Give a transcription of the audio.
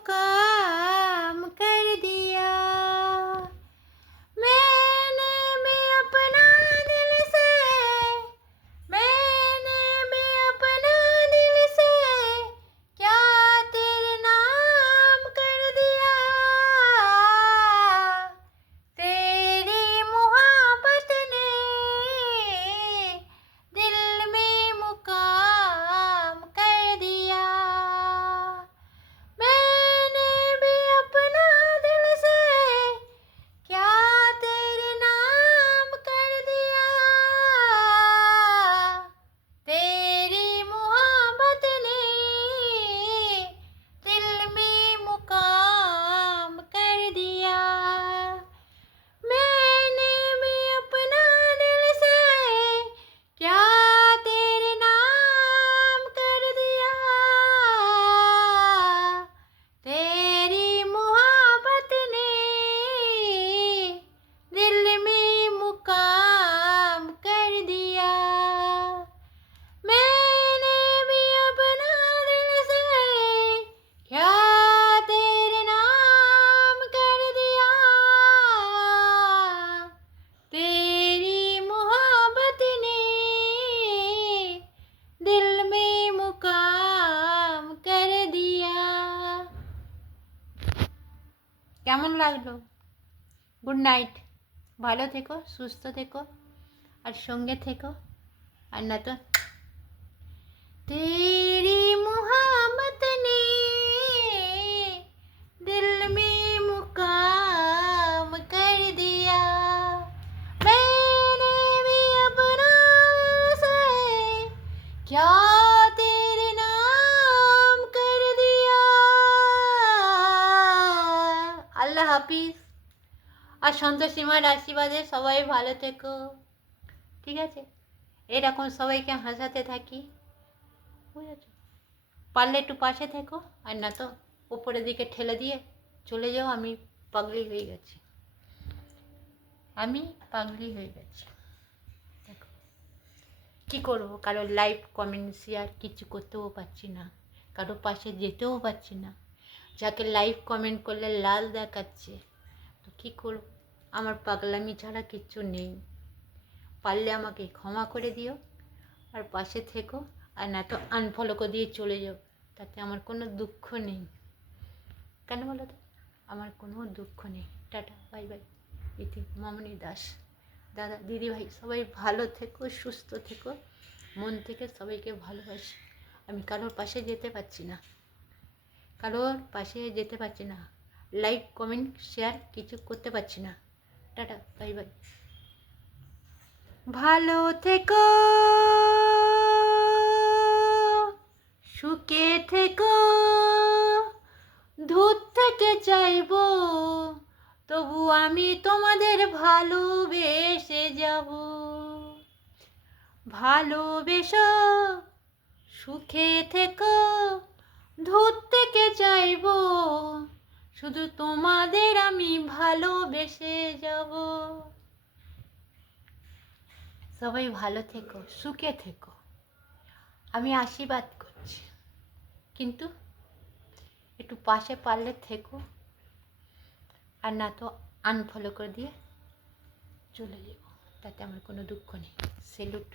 मुकाम कर दिया। मैंने भी अपना दिल से, मैंने भी अपना दिल से क्या तेरे नाम कर दिया। तेरी मोहब्बत ने दिल में मुकाम कर दिया। मैंने भी अपना दिल से क्या तेरे नाम कर दिया। तेरी मोहब्बत ने दिल में मुकाम कर दिया। मैंने भी अपना दिल से क्या तेरे नाम कर दिया। तेरी मोहब्बत ने दिल में मुकाम कर दिया। मैंने भी अपना दिल से क्या तेरे नाम कर दिया। तेरी मोहब्बत ने दिल में मुकाम कर दिया। কেমন লাগলো? গুড নাইট, ভালো থেকো, সুস্থ থেকো, আর সঙ্গে থেকো, আর না তো तेरी मोहब्बत ने दिल में मुकाम कर दिया। मैंने भी अपना दिल से क्या तेरे नाम कर दिया। আল্লাহ হাফিজ। আর সন্তোষীমার আশীর্বাদে সবাই ভালো থেকো, ঠিক আছে? এরকম সবাইকে হাসাতে থাকি, বুঝেছ? পারলে একটু পাশে থেকো, আর না তো উপরের দিকে ঠেলে দিয়ে চলে যাও। আমি পাগলি হয়ে গেছি, আমি পাগলি হয়ে গেছি। দেখো কী করবো, কারোর লাইভ কমেন্ট শেয়ার কিছু করতেও পারছি না, কারোর পাশে যেতেও পারছি না। যাকে লাইভ কমেন্ট করলে লাল দেখাচ্ছে, তো কী করব? আমার পাগলামি ছাড়া কিচ্ছু নেই। পারলে আমাকে ক্ষমা করে দিও, আর পাশে থেকো, আর না তো আনফলো করে দিয়ে চলে যাও। তাতে আমার কোনো দুঃখ নেই। কেন বলো তো? আমার কোনো দুঃখ নেই। Tata, bye bye. ইতি মামনি দাস। দাদা, দিদি, ভাই সবাই ভালো থেকো, সুস্থ থেকো, মন থেকে সবাইকে ভালোবাসি। আমি কারোর পাশে যেতে পারছি না, কারোর পাশে যেতে পারছি না, লাইক কমেন্ট শেয়ার কিছু করতে পারছি না। Tata, bye bye. ভালো থেকো, সুখে থেকো, দূর থেকে চাইবো, তবু আমি তোমাদের ভালোবেসে যাব। ভালোবেসো, সুখে থেকো, দূর থেকে চাইবো, শুধু তোমাদের আমি ভালোবেসে যাব। সবাই ভালো থেকো, সুখে থেকো, আমি আশীর্বাদ করছি। কিন্তু একটু পাশে পারলে থেকো, আর না তো আনফলো করে দিয়ে চলে যাবো। তাতে আমার কোনো দুঃখ নেই। সেলুট।